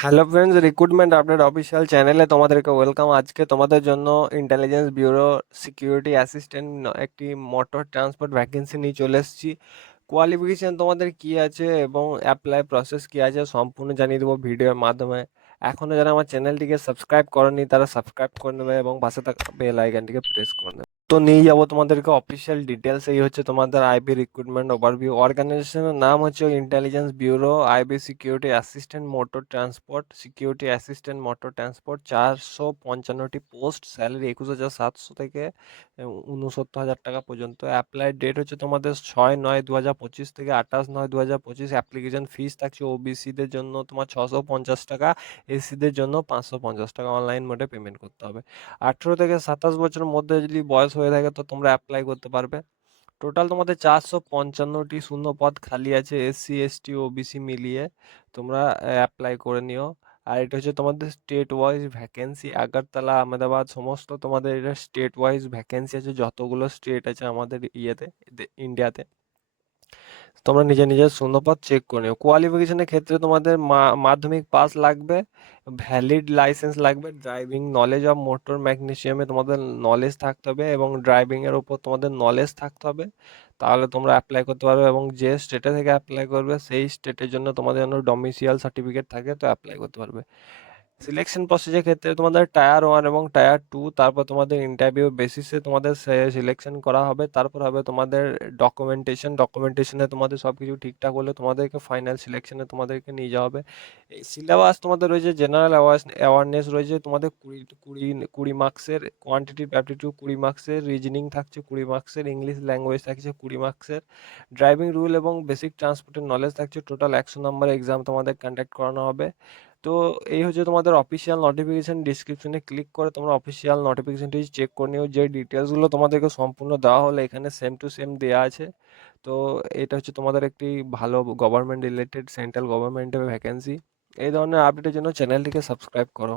Hello friends recruitment update official চ্যানেলে তোমাদেরকে welcome আজকে তোমাদের জন্য ইন্টেলিজেন্স ব্যুরো সিকিউরিটি অ্যাসিস্ট্যান্ট একটি মোটর ট্রান্সপোর্ট ভ্যাকেন্সি নিয়ে চলে এসেছি। কোয়ালিফিকেশান তোমাদের কি আছে এবং অ্যাপ্লাই প্রসেস কি আছে সম্পূর্ণ জানিয়ে দেবো ভিডিওর মাধ্যমে। এখনও যারা আমার চ্যানেলটিকে সাবস্ক্রাইব করেনি, তারা সাবস্ক্রাইব করে নেবে এবং পাশে থাকা বেল আইকনটিকে প্রেস করে নেবে। তো নিয়ে যাব তোমাদেরকে অফিসিয়াল ডিটেলস এই হচ্ছে তোমাদের আইবি রিক্রুটমেন্ট ওভারভিউ অর্গানাইজেশনের নাম হচ্ছে intelligence bureau IB security assistant motor transport security assistant motor transport চারশো পঞ্চান্নটি পোস্ট স্যালারি একুশ হাজার সাতশো থেকে উনসত্তর হাজার টাকা পর্যন্ত। অ্যাপ্লাই ডেট হচ্ছে তোমাদের ছয় নয় দু হাজার পঁচিশ থেকে আঠাশ নয় দু হাজার পঁচিশ। অ্যাপ্লিকেশন ফিস থাকছে ওবিসিদের জন্য তোমার ছশো পঞ্চাশ টাকা এসিদের জন্য পাঁচশো পঞ্চাশ টাকা। অনলাইন মোডে পেমেন্ট করতে হবে। আঠেরো থেকে সাতাশ বছরের মধ্যে যদি বয়স হয়ে থাকে তো তোমরা অ্যাপ্লাই করতে পারবে। টোটাল তোমাদের চারশো পঞ্চান্নটি শূন্য পদ খালি আছে এসসি এসটি ওবিসি মিলিয়ে তোমরা অ্যাপ্লাই করে নিও। আর এটা হচ্ছে তোমাদের state wise vacancy Agartala, Ahmedabad, সমস্ত তোমাদের এটা স্টেট ওয়াইজ ভ্যাকেন্সি আছে, যতগুলো স্টেট আছে আমাদের ইয়েতে ইন্ডিয়াতে তোমরা নিজে নিজের শূন্যপদ চেক করে নিও। কোয়ালিফিকেশনের ক্ষেত্রে তোমাদের মাধ্যমিক পাস লাগবে ভ্যালিড লাইসেন্স লাগবে ড্রাইভিং নলেজ অফ মোটর ম্যাগনেশিয়ামে তোমাদের নলেজ থাকতে হবে এবং ড্রাইভিংয়ের উপর তোমাদের নলেজ থাকতে হবে। তাহলে তোমরা অ্যাপ্লাই করতে পারবে এবং যে স্টেটে থেকে অ্যাপ্লাই করবে, সেই স্টেটের জন্য তোমাদের জন্য ডমিসিয়াল সার্টিফিকেট থাকে, তো অ্যাপ্লাই করতে পারবে। সিলেকশন প্রসেসের ক্ষেত্রে তোমাদের টায়ার ওয়ান এবং টায়ার টু তারপর তোমাদের ইন্টারভিউ বেসিসে তোমাদের সিলেকশন করা হবে, তারপর হবে তোমাদের ডকুমেন্টেশন ডকুমেন্টেশনে তোমাদের সব কিছু ঠিকঠাক হলে তোমাদেরকে ফাইনাল সিলেকশনে তোমাদেরকে নিয়ে যাওয়া হবে। এই সিলেবাস তোমাদের রয়েছে জেনারেল অ্যাওয়ারনেস রয়েছে, তোমাদের কুড়ি কুড়ি কুড়ি মার্কসের কোয়ান্টিটি অ্যাপটিটিউড কুড়ি মার্কসের রিজনিং থাকছে কুড়ি মার্কসের ইংলিশ ল্যাঙ্গুয়েজ থাকছে কুড়ি মার্কসের ড্রাইভিং রুল এবং বেসিক ট্রান্সপোর্টের নলেজ থাকছে টোটাল একশো নম্বর এক্সাম তোমাদের কন্ডাক্ট করানো হবে। তো এই হচ্ছে তোমাদের অফিসিয়াল নোটিফিকেশান ডিসক্রিপশনে ক্লিক করে তোমরা অফিসিয়াল নোটিফিকেশানটি চেক করে নিও। যে ডিটেলসগুলো তোমাদেরকে সম্পূর্ণ দেওয়া হলে এখানে সেম টু সেম দেওয়া আছে। তো এটা হচ্ছে তোমাদের একটি ভালো গভর্নমেন্ট রিলেটেড সেন্ট্রাল গভর্নমেন্টের ভ্যাকেন্সি এই ধরনের আপডেটের জন্য চ্যানেলটিকে সাবস্ক্রাইব করো।